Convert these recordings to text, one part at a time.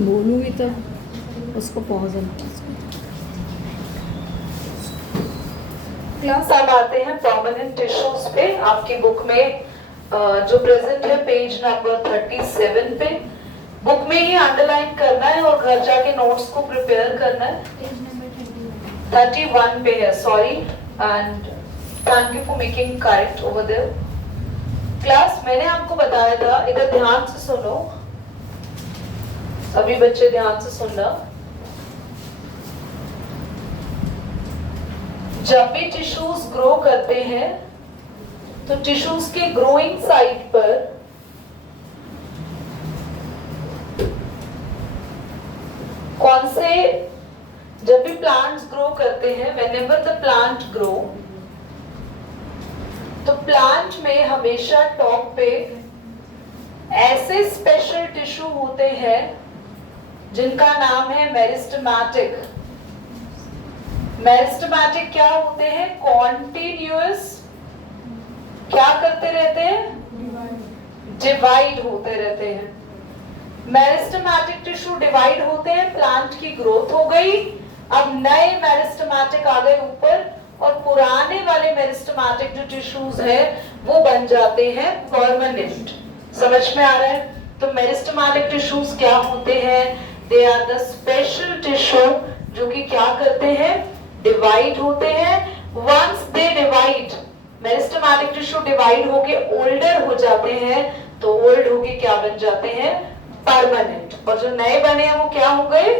बोलूँगी तब उसको पॉज है। क्लास अब आते हैं परमानेंट टिश्यूज पे। आपकी बुक में जो प्रेजेंट है पेज नंबर 37 पे। बुक में ही अंडरलाइन करना है और घर जाके नोट्स को प्रिपेयर करना है। 31 पे है, sorry, and thank you for making correct over there. Class मैंने आपको बताया था, इधर ध्यान से सुनो, सभी बच्चे ध्यान से सुनना। जब भी टिश्यूज ग्रो करते हैं तो टिश्यूज के ग्रोइंग साइड पर कौन से, जब भी प्लांट्स ग्रो करते हैं, व्हेनेवर द प्लांट ग्रो, तो प्लांट में हमेशा टॉप पे ऐसे स्पेशल टिश्यू होते हैं जिनका नाम है मेरिस्टेमेटिक। मेरिस्टेमेटिक क्या होते हैं? कॉन्टिन्यूअस क्या करते रहते हैं? डिवाइड होते रहते हैं। मेरिस्टेमेटिक टिश्यू डिवाइड होते हैं, प्लांट की ग्रोथ हो गई, अब नए मेरिस्टेमेटिक आ गए ऊपर और पुराने वाले मेरिस्टेमेटिक जो टिश्यूज है वो बन जाते हैं परमानेंट। समझ में आ रहा है? तो मेरिस्टेमेटिक टिश्यूज क्या होते हैं? They are the special tissue जो कि क्या करते हैं? डिवाइड होते हैं। Once they divide, meristematic tissue divide होके ओल्डर हो जाते हैं, तो ओल्ड होके क्या बन जाते हैं? परमानेंट। और जो नए बने हैं वो क्या हो गए?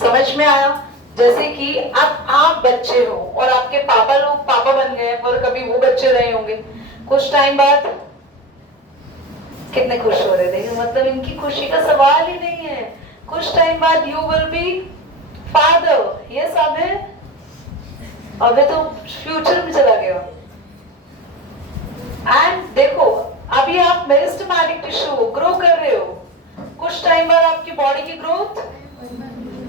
समझ में आया? जैसे कि अब आप बच्चे हो और आपके पापा लोग पापा बन गए और कभी वो बच्चे रहे होंगे, कुछ टाइम बाद कितने खुश हो रहे थे, मतलब इनकी खुशी का सवाल ही नहीं है। कुछ टाइम बाद यू विल बी फादर। ये सब है, अबे तो फ्यूचर में चला गया। एंड देखो, अभी आप मेरिस्टेमेटिक टिश्यू ग्रो कर रहे हो, कुछ टाइम बाद आपकी बॉडी की ग्रोथ,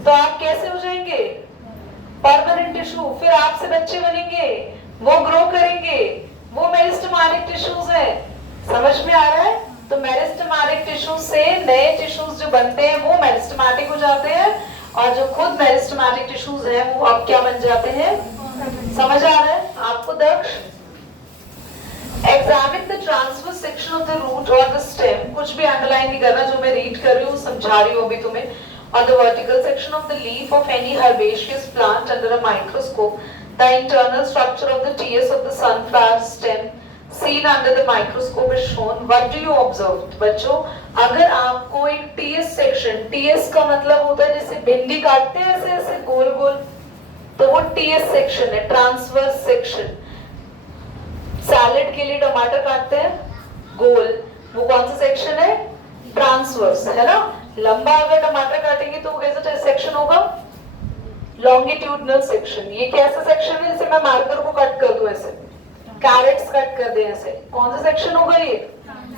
तो आप कैसे हो जाएंगे? Permanent tissue. फिर आपसे बच्चे बनेंगे, वो ग्रो करेंगे, वो मेरिस्टेमेटिक टिश्यूज है। समझ में आ रहा है? तो मेरिस्टेमेटिक टिश्यू से नए टिश्यूज जो बनते हैं वो मेरिस्टेमेटिक हो जाते हैं, और जो खुद मेरिस्टेमेटिक टिश्यूज हैं वो अब क्या बन जाते हैं? समझ आ रहा है आपको दक्ष? Examine the transverse section of the root or the stem. कुछ भी अंडरलाइन नहीं करना, जो मैं रीड कर रही हूँ समझा रही हूँ अभी तुम्हें। On the vertical section of the leaf of any herbaceous plant under a microscope, the internal structure of the TS of the sunflower stem seen under the microscope is shown. What do you observe? बच्चों, अगर आपको एक TS section, TS का मतलब होता है जैसे भिंडी काटते हैं ऐसे ऐसे गोल गोल, तो वो TS section है, ट्रांसवर्स सेक्शन। सैलेड के लिए टमाटर काटते हैं गोल, वो कौन सा सेक्शन है? ट्रांसवर्स, है ना? लंबा अगर टमाटर काटेंगे तो वो कैसा सेक्शन होगा? Longitudinal section. ये कैसा सेक्शन है? जैसे मैं मार्कर को कट कर दूं ऐसे, कैरेट्स कट कर दे ऐसे, कौन सा सेक्शन होगा ये?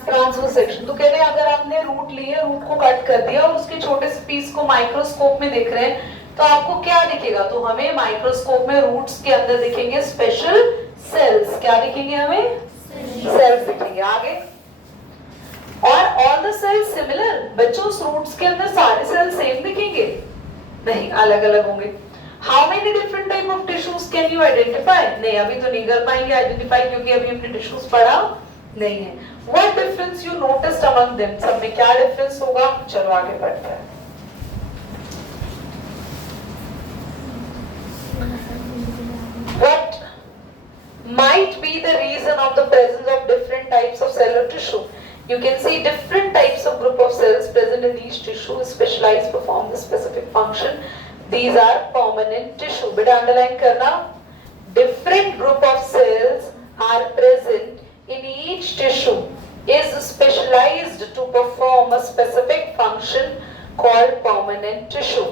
Transverse section. तो कह रहे हैं अगर आपने रूट लिए, रूट को कट कर दिया और उसके छोटे से पीस को माइक्रोस्कोप में देख रहे हैं, तो आपको क्या दिखेगा? तो हमें माइक्रोस्कोप में रूट्स के अंदर दिखेंगे स्पेशल सेल्स। क्या दिखेंगे हमें? सेल्स दिखेंगे। आगे, और ऑल द सेल्स सिमिलर। बच्चों, उस रूट्स के अंदर सारे सेल सेम दिखेंगे? नहीं, अलग अलग होंगे। How many different type of tissues can you identify? नहीं, अभी तो नहीं कर पाएंगे आइडेंटिफाई, क्योंकि अभी हमने टिश्यूज पढ़ा नहीं है। What difference you noticed among them? सब में क्या डिफरेंस होगा? चलो आगे बढ़ते हैं। What might be the reason of the presence of different types of cellular tissue? You can see different types of group of cells present in these tissues specialized perform the specific function. These are permanent tissue. बेटा underline करना, different group of cells are present in each tissue is specialized to perform a specific function called permanent tissue.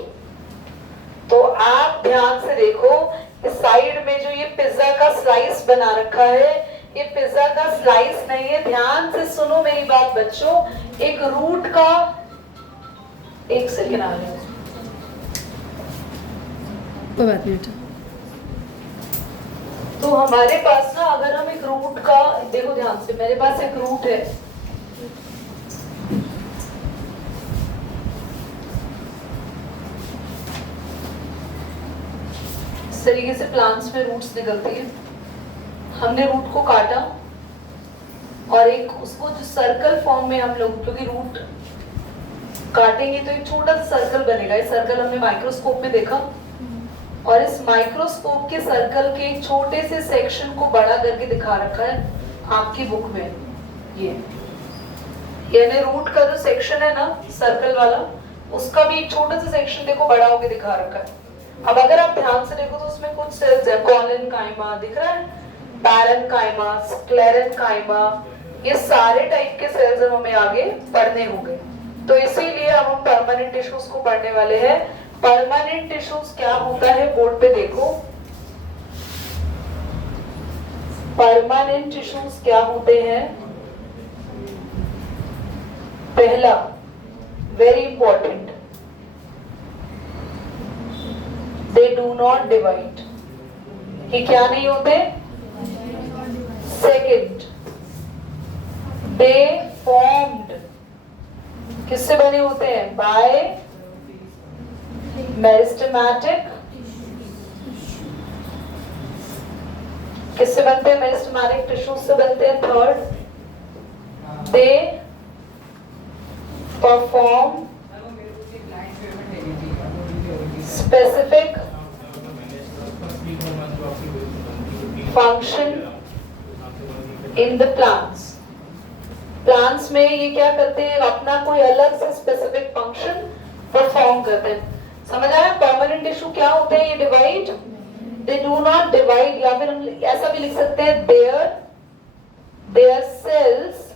तो आप ध्यान से देखो, इस side में जो ये पिज्जा का स्लाइस बना रखा है, ये पिज्जा का स्लाइस नहीं है। ध्यान से सुनो मेरी बात बच्चों, एक रूट का, एक सेकेंड आ रहा है, कोई बात नहीं। तो हमारे पास ना, अगर हम एक रूट का, देखो ध्यान से, मेरे पास एक रूट है, इस तरीके से प्लांट्स में रूट्स निकलती है। हमने रूट को काटा और एक उसको जो सर्कल फॉर्म में हम लोग, क्योंकि रूट काटेंगे तो एक छोटा सा सर्कल बनेगा। इस सर्कल हमने माइक्रोस्कोप में देखा और इस माइक्रोस्कोप के सर्कल के एक छोटे से सेक्शन को बड़ा करके दिखा रखा है आपकी बुक में। ये यानी रूट का जो सेक्शन है ना सर्कल वाला, उसका भी एक छोटा सा सेक्शन देखो बड़ा होके दिखा रखा है। अब अगर आप ध्यान से देखो तो उसमें कुछ सेल्स है, कॉलिनकाइमा दिख रहा है, पैरेन्काइमा, स्क्लेरेन्काइमा, ये सारे टाइप के सेल्स हमें आगे पढ़ने होंगे। तो इसीलिए अब हम परमानेंट टिश्यूज को पढ़ने वाले हैं। परमानेंट टिश्यूज क्या होता है बोर्ड पे देखो। परमानेंट टिश्यूज क्या होते हैं? पहला, very important, they do not divide. ये क्या नहीं होते? सेकेंड, दे फॉर्म्ड, किससे बने होते हैं? By meristematic. किससे बनते हैं? मेरिस्टेमेटिक टिश्यूज से बनते हैं। Third, they perform specific function in the plants. Plants में ये क्या करते हैं? अपना कोई अलग से स्पेसिफिक फंक्शन परफॉर्म करते हैं। समझ आया? परमानेंट टिश्यू क्या होते हैं? ये divide, they do not divide, या फिर हम ऐसा भी लिख सकते हैं their cells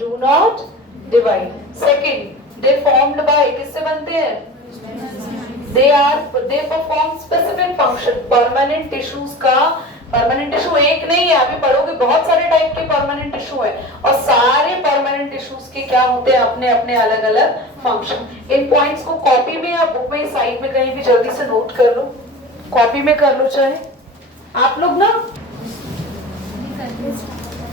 do not divide. Second, they formed by, किससे बनते हैं? They perform specific function. Permanent tissues का, परमानेंट टिश्यू एक नहीं है, अभी पढ़ोगे बहुत सारे टाइप के परमानेंट टिश्यू है और सारे परमानेंट टिश्यूज के क्या होते हैं? अपने अपने अलग अलग फंक्शन। इन पॉइंट्स को कॉपी में या बुक में साइड में कहीं भी जल्दी से नोट कर लो, कॉपी में कर लो चाहे आप लोग ना।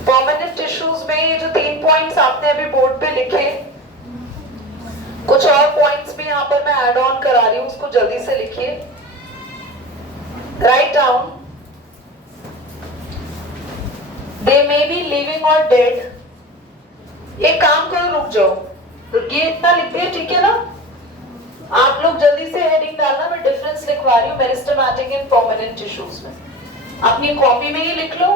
परमानेंट टिश्यूज में ये जो 3 पॉइंट्स आपने अभी बोर्ड पे लिखे, कुछ और पॉइंट्स भी यहाँ पर मैं ऐड ऑन करा रही हूँ, उसको जल्दी से लिखिए, write down. They may be living or dead. एक काम करो, रुक जाओ, ये इतना लिखते हैं, ठीक है ना? आप लोग जल्दी से हेडिंग डालना, मैं डिफरेंस लिखवा रही हूँ मेरिस्टेमेटिक एंड परमानेंट टिश्यूज में। अपनी कॉपी में ही लिख लो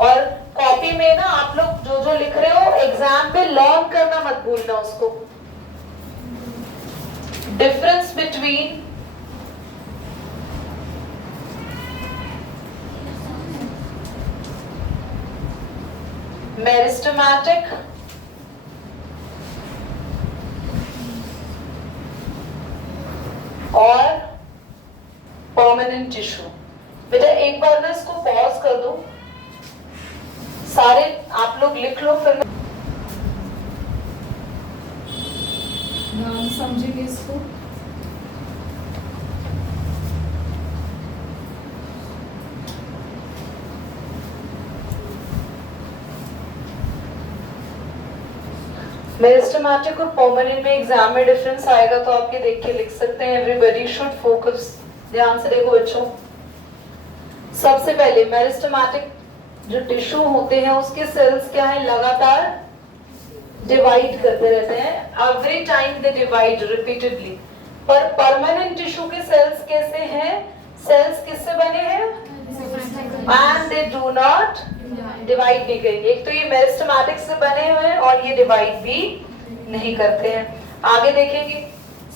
और कॉपी में ना आप लोग जो जो लिख रहे हो एग्जाम पे लर्न करना मत भूलना उसको। डिफरेंस बिटवीन मेरिस्टेमेटिक और परमानेंट टिश्यू। बेटा एक बार ना इसको पॉज कर दो, सारे आप लोग लिख लो, फिर नाम समझेंगे इसको। मेरिस्टेमेटिक और परमानेंट में एग्जाम में डिफरेंस आएगा तो आप ये देख के लिख सकते हैं। एवरीबॉडी शुड फोकस, ध्यान से देखो बच्चों। सबसे पहले मेरिस्टेमेटिक जो टिश्यू होते हैं उसके सेल्स क्या है? लगातार डिवाइड करते रहते हैं, every time they divide repeatedly. पर परमानेंट टिश्यू के सेल्स कैसे हैं? सेल्स किससे बने हैं? And they do not divide नहीं करेंगे। एक तो ये मेरिस्टेमेटिक से बने हुए हैं और ये डिवाइड भी नहीं करते हैं। आगे देखेंगे,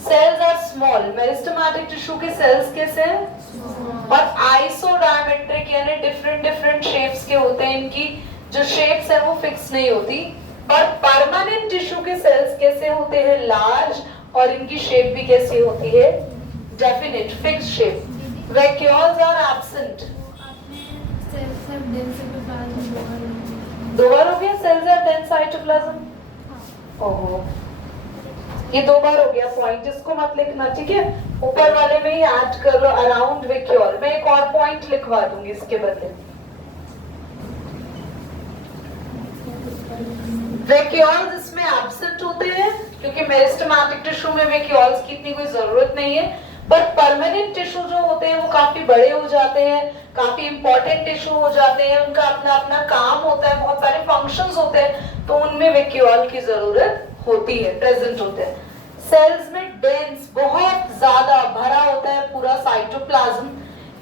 cells are small. Meristematic tissue के सेल्स कैसे हैं? और आइसोडायमेट्रिक यानी डिफरेंट डिफरेंट शेप्स के होते हैं। इनकी जो शेप्स है वो फिक्स नहीं होती। और परमानेंट टिश्यू के सेल्स कैसे होते हैं? लार्ज, और इनकी शेप भी कैसी होती है? Definite fix shape. Vacuoles are absent. दो बार हो गया, सेल्स आर डेंस साइटोप्लाज्म। ओहो, ये 2 बार हो गया पॉइंट, इसको मत लिखना, ठीक है? ऊपर वाले में ही ऐड कर लो, अराउंड वैक्यूल। मैं एक और पॉइंट लिखवा दूंगी इसके बदले। वैक्यूल्स इसमें एब्सेंट होते हैं क्योंकि मेरिस्टेमेटिक टिश्यू में वैक्यूल्स की इतनी कोई जरूरत नहीं है। पर परमानेंट टिश्यू जो होते हैं वो काफी बड़े हो जाते हैं, काफी इंपॉर्टेंट टिश्यू हो जाते हैं, उनका अपना अपना काम होता है, बहुत सारे फंक्शंस होते हैं, तो उनमें वैक्यूल की जरूरत होती है, प्रेजेंट होते हैं। सेल्स में डेंस बहुत ज्यादा भरा होता है पूरा साइटोप्लाज्म।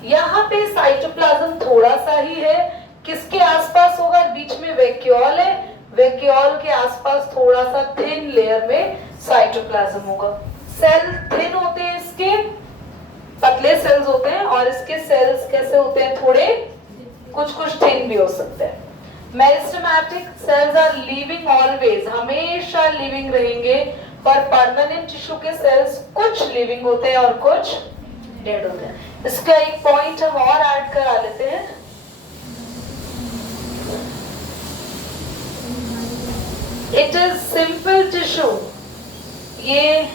यहाँ पे साइटोप्लाज्म थोड़ा सा ही है, किसके आसपास होगा, बीच में वैक्यूल है, वैक्यूल के आसपास थोड़ा सा थिन लेयर में साइटोप्लाज्म होगा। सेल थिन होते हैं, इसके पतले सेल्स होते हैं, और इसके सेल्स कैसे होते हैं, थोड़े कुछ कुछ थिन भी हो सकते हैं। Meristematic cells are living always, हमेशा लिविंग रहेंगे, पर परमानेंट टिश्यू के सेल्स कुछ लिविंग होते हैं और कुछ डेड होते हैं। इसका एक पॉइंट हम और ऐड करा लेते हैं। इट इज सिंपल टिश्यू, ये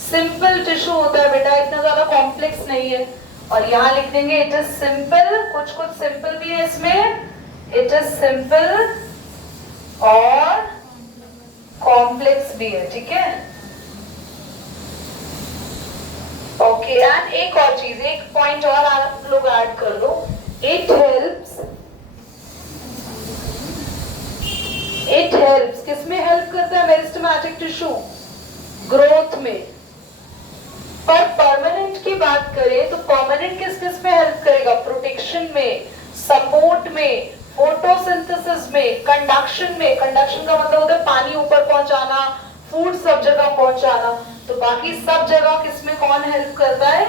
सिंपल टिश्यू होता है बेटा, इतना ज्यादा कॉम्प्लेक्स नहीं है। और यहाँ लिख देंगे इट इज सिंपल, कुछ कुछ सिंपल भी है इसमें, इट इज सिंपल और कॉम्प्लेक्स भी है, ठीक है। ओके, एंड एक और चीज, एक पॉइंट और आप लोग ऐड कर दो, इट हेल्प्स किसमें हेल्प करता है मेरिस्टेमेटिक टिश्यू, ग्रोथ में। पर परमानेंट की बात करें तो परमानेंट किस किस में हेल्प करेगा, प्रोटेक्शन में, सपोर्ट में, फोटोसिंथेसिस में, कंडक्शन में। कंडक्शन का मतलब होता है पानी ऊपर पहुंचाना, फूड सब जगह पहुंचाना, तो बाकी सब जगह किसमें कौन हेल्प करता है,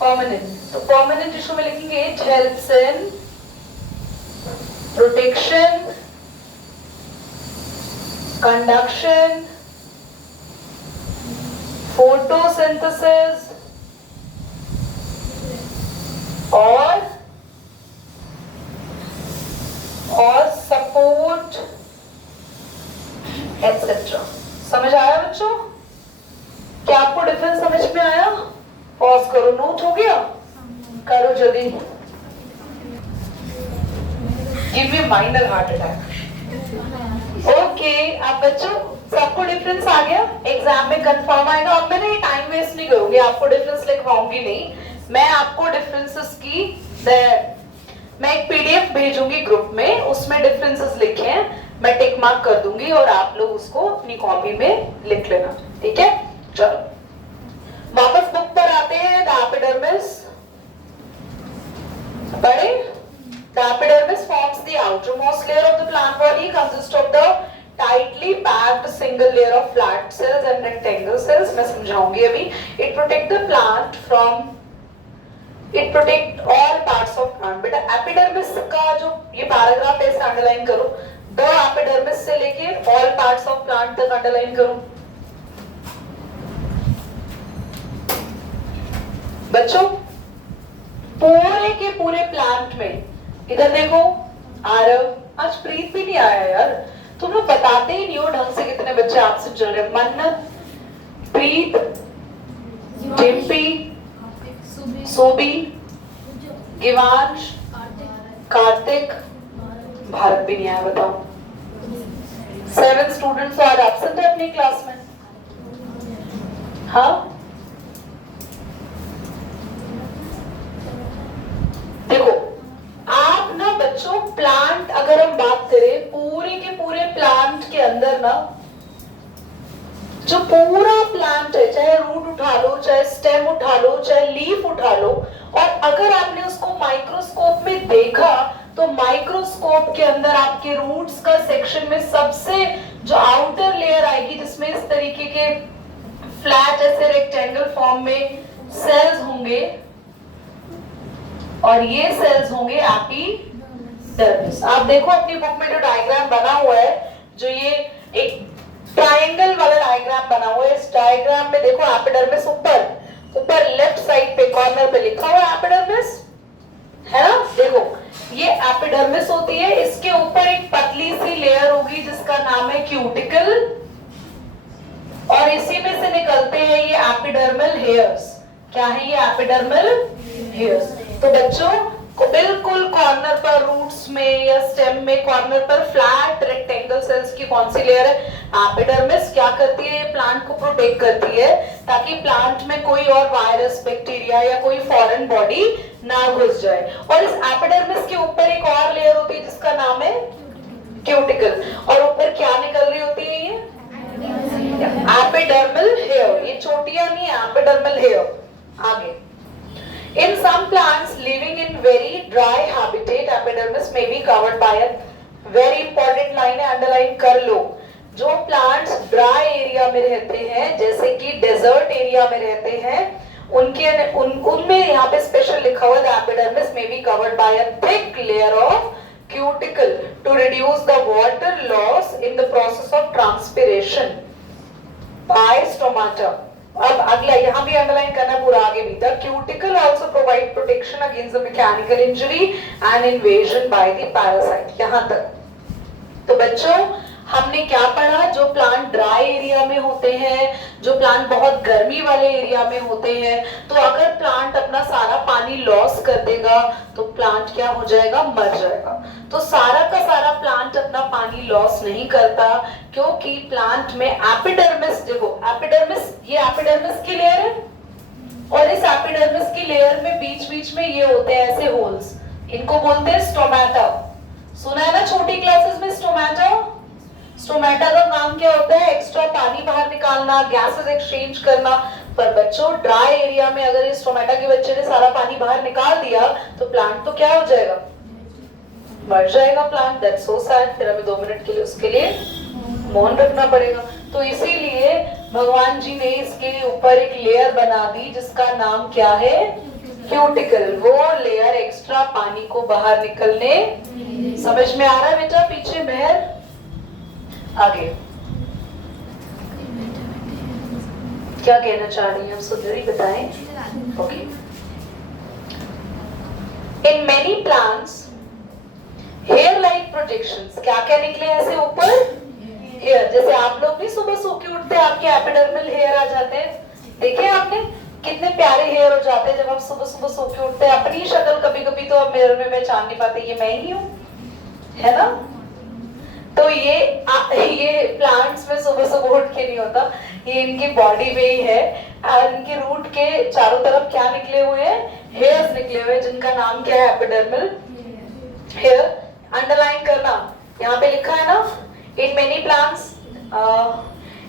परमानेंट। तो परमानेंट टिश्यू में लिखेंगे it helps in protection, conduction, photosynthesis और सपोर्ट एटसेट्रा। समझ आया बच्चों? क्या आपको डिफरेंस समझ में आया? पॉज करो, नोट हो गया, करो जल्दी। Give me minor heart attack. Okay, अब बच्चों सबको डिफरेंस आ गया, एग्जाम में कंफर्म आएगा। अब मैंने टाइम वेस्ट नहीं करूंगी, आपको डिफरेंस लिखवाऊंगी नहीं, मैं आपको डिफरेंसेस की मैं एक पीडीएफ भेजूंगी ग्रुप में, उसमें डिफरेंसेस लिखे हैं, मैं टिक मार्क कर दूंगी और आप लोग उसको अपनी कॉपी में लिख लेना, ठीक है। चलो वापस बुक पर आते हैं। द एपिडर्मिस पढ़े। The epidermis forms the outermost layer of the plant body, consists of the tightly packed single layer of flat cells and rectangle cells. मैं समझाऊंगी अभी। It protect the plant from, it protect all parts of plant. बेटा epidermis का जो ये paragraph है इसे underline करो। The epidermis से लेके all parts of plant तक अंडरलाइन करो। बच्चों पूरे के पूरे प्लांट में, इधर देखो आरव, आज प्रीत भी नहीं आया यार, तुम लोग बताते ही नहीं हो ढंग से, कितने बच्चे आपसे चल रहे हैं, मन्नत, प्रीत, डिम्पी, सोबी, गिवांश, कार्तिक, भारत भी नहीं आया, बताओ। 7 स्टूडेंट्स आज एब्सेंट है अपनी क्लास में। हाँ देखो आप ना बच्चों, प्लांट अगर हम बात करें पूरे के पूरे प्लांट के अंदर ना, जो पूरा प्लांट है, चाहे रूट उठा लो, चाहे स्टेम उठा लो, चाहे लीफ उठा लो, और अगर आपने उसको माइक्रोस्कोप में देखा तो माइक्रोस्कोप के अंदर आपके रूट्स का सेक्शन में सबसे जो आउटर लेयर आएगी, जिसमें इस तरीके के फ्लैट ऐसे रेक्टेंगल फॉर्म में सेल्स होंगे, और ये सेल्स होंगे एपिडर्मिस। आप देखो अपनी बुक में जो डायग्राम बना हुआ है, जो ये एक ट्रायंगल वाला डायग्राम बना हुआ है, इस डायग्राम में देखो एपिडर्मिस ऊपर लेफ्ट साइड पे कॉर्नर पे लिखा हुआ है एपिडर्मिस, है ना। देखो ये एपिडर्मिस होती है, इसके ऊपर एक पतली सी लेयर होगी जिसका नाम है क्यूटिकल, और इसी में से निकलते हैं ये एपिडर्मल हेयर्स। क्या है ये एपिडर्मल हेयर्स? तो बच्चों को बिल्कुल कॉर्नर पर रूट्स में या स्टेम में कॉर्नर पर फ्लैट रेक्टेंगल सेल्स की कौन सी लेयर है, एपिडर्मिस क्या करती है, प्लांट को प्रोटेक्ट करती है ताकि प्लांट में कोई और वायरस, बैक्टीरिया या कोई फॉरेन बॉडी ना घुस जाए। और इस एपिडर्मिस के ऊपर एक और लेयर होती है जिसका नाम है क्यूटिकल, और ऊपर क्या निकल रही होती है, ये एपिडर्मल हेयर। ये चोटियां नहीं है, एपिडर्मल हेयर। आगे, in some plants living in very dry habitat, epidermis may be covered by a very important line है, underline कर लो। जो plants dry area में रहते हैं, जैसे कि desert area में रहते हैं, उनमें यहाँ पे स्पेशल लिखा हुआ है epidermis may be covered by a thick layer of cuticle to reduce the water loss in the process of transpiration by stomata। अब अगला यहाँ भी अंडरलाइन करना पूरा आगे भी। The cuticle also provide protection against the mechanical injury and invasion by the parasite. यहाँ तक तो बच्चों हमने क्या पढ़ा, जो प्लांट ड्राई एरिया में होते हैं, जो प्लांट बहुत गर्मी वाले एरिया में होते हैं, तो अगर प्लांट अपना सारा पानी लॉस कर देगा तो प्लांट क्या हो जाएगा, मर जाएगा। तो सारा का सारा प्लांट अपना पानी लॉस नहीं करता, क्योंकि प्लांट में एपिडर्मिस, देखो एपिडर्मिस, ये एपिडर्मिस की लेयर है और इस एपिडर्मिस की लेयर में बीच बीच में ये होते हैं ऐसे होल्स, इनको बोलते हैं स्टोमेटा। सुना है ना छोटी क्लासेस में स्टोमेटा। स्टोमेटा का काम क्या होता है, एक्स्ट्रा पानी बाहर निकालना, गैसेस एक्सचेंज करना। पर बच्चों ड्राई एरिया में अगर इस स्टोमेटा के बच्चे ने सारा पानी बाहर निकाल दिया तो प्लांट तो क्या हो जाएगा, मर जाएगा प्लांट। That's so sad. फिर हमें 2 मिनट के लिए उसके लिए मौन रखना पड़ेगा। तो इसीलिए भगवान जी ने इसके ऊपर एक लेयर बना दी जिसका नाम क्या है, क्यूटिकल। वो लेयर एक्स्ट्रा पानी को बाहर निकलने, समझ में आ रहा है बेटा पीछे मेहर। आगे क्या कहना चाह रही हैं आप, सुंदरी बताएं। Okay, in many plants hair like projections, क्या क्या निकले ऐसे ऊपर, हेयर। जैसे आप लोग भी सुबह सो के उठते हैं, आपके एपिडर्मल हेयर आ जाते हैं। देखे आपने कितने प्यारे हेयर हो जाते हैं जब आप सुबह सुबह सो के उठते हैं। अपनी शक्ल कभी कभी तो अब मिरर में पहचान नहीं पाते, ये मैं ही हूँ, है ना। तो ये प्लांट्स में सुबह सुबह उठ के नहीं होता, ये इनकी बॉडी में ही है। और इनके रूट के चारों तरफ क्या निकले हुए हैं, हेयर्स निकले हुए हैं, जिनका नाम क्या है, एपिडर्मल हेयर। अंडरलाइन करना, यहाँ पे लिखा है ना, in many plants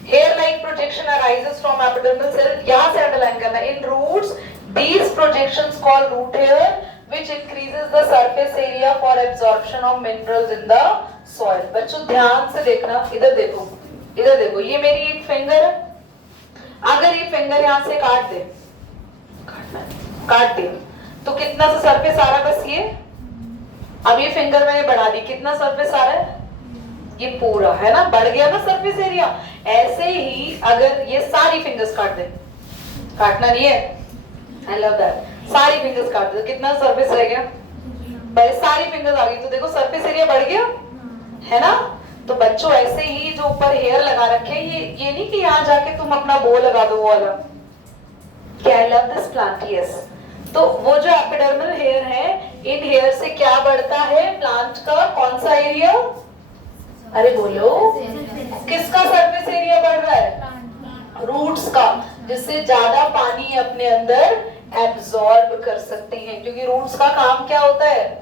hair like projection arises from epidermal cell. यहाँ से अंडरलाइन करना, in roots these projections called root hair which increases the surface area for absorption of minerals in the soil। बच्चों ध्यान से देखना, इधर देखो, इधर देखो, ये मेरी एक फिंगर है। अगर ये फिंगर यहाँ से काट दे, काट दे तो कितना सा सरफेस आ रहा है, बस ये। अब ये फिंगर मैंने बढ़ा दी, कितना सरफेस आ रहा है, ये पूरा, है ना, बढ़ गया ना सरफेस एरिया। ऐसे ही अगर ये सारी फिंगर्स काट दे, काटना नहीं है, आई लव दैट, सारी फिंगर्स काट दो, कितना सरफेस रह गया, पहले सारी फिंगर्स आ गई तो देखो सरफेस एरिया बढ़ गया, है ना। तो बच्चों ऐसे ही जो ऊपर हेयर लगा रखे, ये नहीं कि यहाँ जाके तुम अपना बो लगा दो वो वाला। क्या, I love this plant, yes. तो वो जो एपिडर्मल हेयर है, इन हेयर से क्या बढ़ता है, प्लांट का कौन सा एरिया, अरे बोलो, किसका सरफेस एरिया बढ़ रहा है, रूट्स का, जिससे ज्यादा पानी अपने अंदर एब्जॉर्ब कर सकते हैं। क्योंकि रूट्स का काम क्या होता है,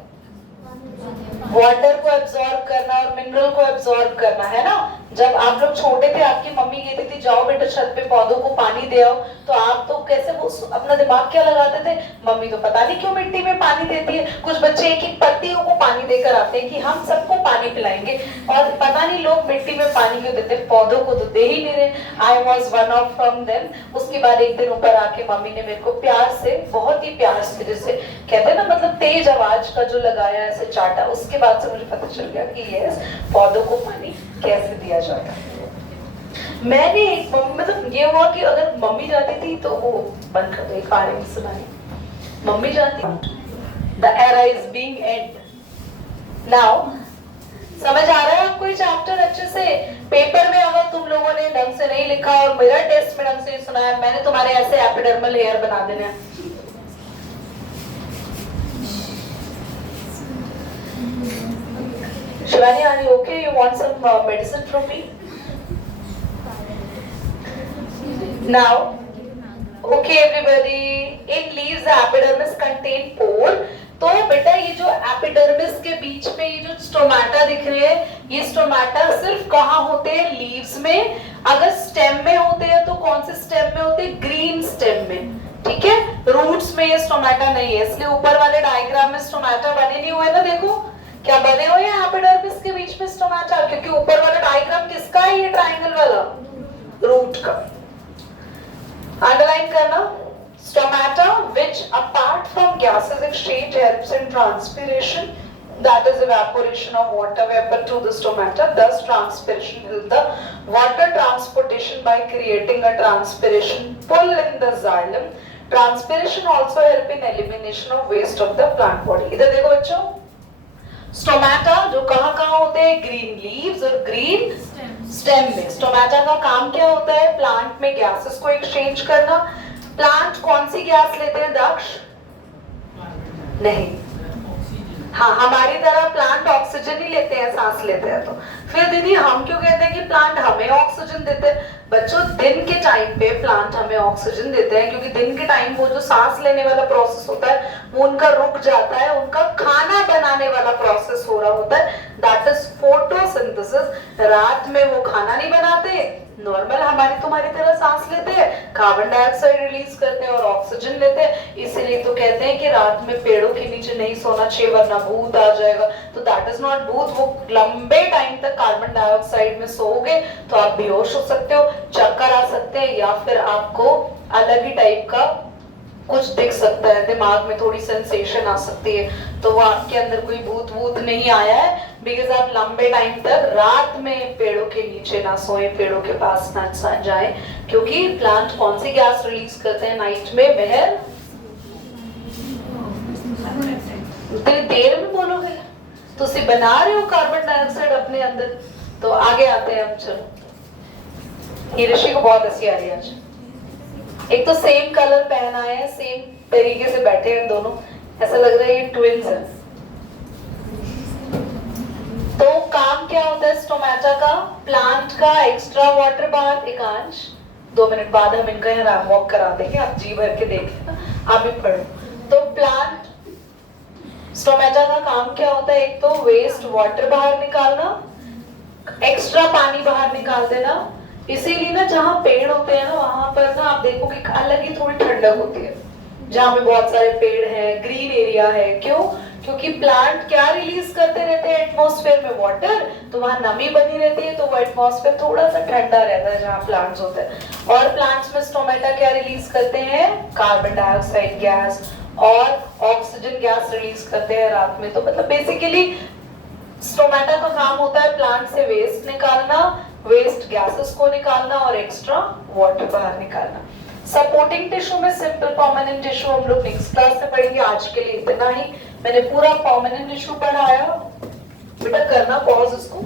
वाटर को एब्जॉर्ब करना और मिनरल को एब्जॉर्ब करना, है ना। जब आप लोग छोटे थे, आपकी मम्मी कहती थी जाओ बेटा छत पे पौधों को पानी दे आओ, तो आप तो कैसे वो अपना दिमाग क्या लगाते थे, मम्मी तो पता नहीं क्यों मिट्टी में पानी देती है। कुछ बच्चे एक एक पत्तियों को पानी देकर आते हैं कि हम सबको पानी पिलाएंगे, और पता नहीं लोग मिट्टी में पानी क्यों देते, पौधों को तो दे ही नहीं रहे। I was one of from them. उसके बाद एक दिन ऊपर आके मम्मी ने मेरे को प्यार से, बहुत ही प्यार से, जैसे कहते हैं ना, मतलब तेज आवाज का जो लगाया, ऐसे चाटा। उसके बाद से मुझे पता चल गया कि यस, पौधों को पानी कैसे दिया जाता है। मैंने एक मतलब ये हुआ कि अगर मम्मी जाती थी तो वो बंद कर दो, एक कहानी सुनाई। मम्मी जाती, the era is being and now. समझ आ रहा है आपको ये चैप्टर अच्छे से। पेपर में अगर तुम लोगों ने ढंग से नहीं लिखा और मेरा टेस्ट में ढंग से सुनाया, मैंने तुम्हारे ऐसे एपिडर्मल हेयर बना देने हैं। Shivani, are you okay? You want some medicine from me? Now, okay everybody, in leaves the epidermis contain pore. तो बेटा ये जो एपिडर्मिस के बीच में ये जो स्टोमाटा दिख रहे हैं, ये स्टोमाटा सिर्फ कहाँ होते हैं? लीव्स में। अगर स्टेम में होते हैं तो कौन से स्टेम में होते हैं? ग्रीन स्टेम में, ठीक है। रूट्स में ये स्टोमाटा नहीं है, इसलिए ऊपर वाले डायग्राम में स्टोमाटा बने नहीं हुए ना। देखो क्या बने हुए हैं एपिडर्मिस के बीच में स्टोमाटा, क्योंकि ऊपर वाला डायग्राम किसका है? ये ट्रायंगल वाला रूट का। अंडरलाइन करना। Stomata, which apart from gases exchange helps in transpiration, that is evaporation of water vapor to the stomata. Thus transpiration helps the water transportation by creating a transpiration pull in the xylem. Transpiration also help in elimination of waste of the plant body. इधर देखो बच्चों, stomata जो कहाँ कहाँ होते हैं? Green leaves और green stem में। स्टोमाटा का काम क्या होता है? प्लांट में गैसेस को एक्सचेंज करना। प्लांट कौन सी गैस लेते हैं दक्ष? नहीं, हाँ हमारी तरह प्लांट ऑक्सीजन ही लेते हैं, सांस लेते हैं। तो फिर दीदी हम क्यों कहते हैं कि प्लांट हमें ऑक्सीजन देते हैं? बच्चों दिन के टाइम पे प्लांट हमें ऑक्सीजन देते हैं, क्योंकि दिन के टाइम वो जो सांस लेने वाला प्रोसेस होता है वो उनका रुक जाता है, उनका खाना बनाने वाला प्रोसेस हो रहा होता है, दैट इज फोटोसिंथेसिस। रात में वो खाना नहीं बनाते, नॉर्मल हमारी तुम्हारी तरह सांस लेते हैं, कार्बन डाइऑक्साइड रिलीज करते हैं और ऑक्सीजन लेते हैं। इसीलिए तो कहते हैं कि रात में पेड़ों के नीचे नहीं सोना चाहिए वरना भूत आ जाएगा। तो दैट इज नॉट भूत, वो लंबे टाइम तक कार्बन डाइऑक्साइड में सोओगे तो आप बेहोश हो सकते हो, चक्कर आ सकते हैं, या फिर आपको अलग ही टाइप का कुछ दिख सकता है, दिमाग में थोड़ी सेंसेशन आ सकती है। तो वो आपके अंदर कोई भूत वूत नहीं आया है, बिकॉज आप लंबे टाइम तक रात में पेड़ों के नीचे ना सोए, पेड़ों के पास ना जाए, क्योंकि प्लांट कौन सी गैस रिलीज करते हैं नाइट में? महर इतनी देर में बोलोगे, तो उसे बना रहे हो कार्बन डाइऑक्साइड अपने अंदर। तो आगे आते हैं हम, चलो। ये ऋषि को बहुत हंसी आ रही है आज। एक तो सेम कलर पहना है, सेम तरीके से बैठे हैं दोनों, ऐसा लग रहा है ये ट्विंस हैं। तो काम क्या होता है स्टोमाटा का? प्लांट का एक्स्ट्रा वाटर बाहर एकांश 2 मिनट बाद हम इनका यहाँ रैम वॉक करा देंगे, आप जी भर के देख लेना, आप भी पढ़ो। तो प्लांट स्टोमाटा का काम क्या होता है? एक तो वेस्ट वाटर बाहर निकालना, एक्स्ट्रा पानी बाहर निकाल देना। इसीलिए ना जहाँ पेड़ होते हैं ना वहां पर ना आप देखो कि अलग ही थोड़ी ठंडक होती है, जहाँ पे बहुत सारे पेड़ हैं, ग्रीन एरिया है। क्यों? क्योंकि प्लांट क्या रिलीज करते रहते हैं एटमॉस्फेयर में? वाटर। तो वहां नमी बनी रहती है, तो वो एटमॉस्फेयर थोड़ा सा ठंडा रहता है जहाँ प्लांट्स होते हैं। और प्लांट्स में स्टोमाटा क्या रिलीज करते हैं? कार्बन डाइऑक्साइड गैस और ऑक्सीजन गैस रिलीज करते हैं रात में। तो मतलब बेसिकली स्टोमाटा का काम होता है प्लांट से वेस्ट निकालना, वेस्ट गैसेस को निकालना और एक्स्ट्रा वाटर बाहर निकालना। सपोर्टिंग टिश्यू में सिंपल परमानेंट टिश्यू हम लोग नेक्स्ट क्लास में पढ़ेंगे। आज के लिए इतना ही। मैंने पूरा परमानेंट टिश्यू पढ़ाया, बेटा करना पॉज इसको।